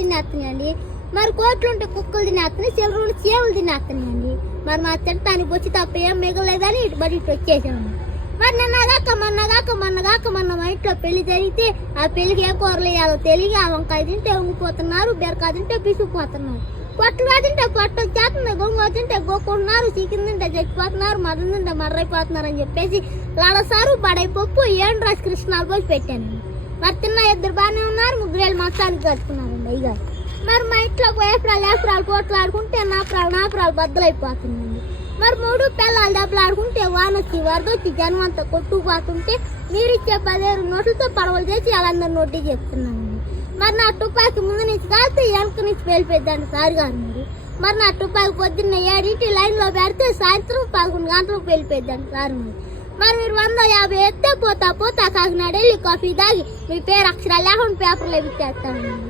తినేస్తున్నాయండి. మరి కోట్లు ఉంటే కుక్కలు తినేస్తున్నాయి, చిల్లర ఉంటే చేవులు తినేస్తున్నాయండి. మరి మా తినటానికి వచ్చి తప్ప ఏం మిగలేదని ఇటు వచ్చేసాము. మరి మొన్న మా ఇంట్లో పెళ్లి జరిగితే ఆ పెళ్లికి ఏ కూరలు వేయాలో తెలియక ఆ వంకాయ తింటే ఉంగిపోతున్నారు, బీరకాయ తింటే పిసిపోతున్నారు, పొట్టగా తింటే పొట్ట వచ్చేస్తుంది, గొంగ తింటే గోక్కుంటున్నారు, చికెన్ తింటే చచ్చిపోతున్నారు, మటన్ తింటే మర్రైపోతున్నారు అని చెప్పేసి లడసారు బడైపప్పు ఏడు రాసి కృష్ణాలు పోసి పెట్టానండి. మరి తిన్న 2 బాగానే ఉన్నారు, 3 ఏళ్ళు మొత్తానికి కట్టుకున్నారండి అయ్యగారు. మరి మా ఇంట్లో ఏప్రాలు పోట్లు ఆడుకుంటే నాపురాలు బద్దలైపోతున్నాయండి. మరి 3 పిల్లలు దెబ్బలు ఆడుకుంటే వానొచ్చి వరదొచ్చి జనం అంతా కొట్టుకుపోతుంటే మీరిచ్చే 10,000 నోట్లతో పడవలు చేసి వాళ్ళందరూ నోటీ చెప్తున్నానండి. మరి నా తుపాకి ముందు నుంచి కాస్తే వెనక నుంచి వెళ్ళిపోద్దండి సార్ గారు. మరి నా తుపాకి పొద్దున్న 7 లైన్లో పెడితే సాయంత్రం 11 గంటలకు వెళ్ళిపోద్దండి సార్. మరి మీరు 150 ఎత్తే పోతా కాకినాడ వెళ్ళి కాఫీ తాగి మీ పేరు అక్షరాలు లేకుండా పేపర్లో ఇచ్చేస్తామండి.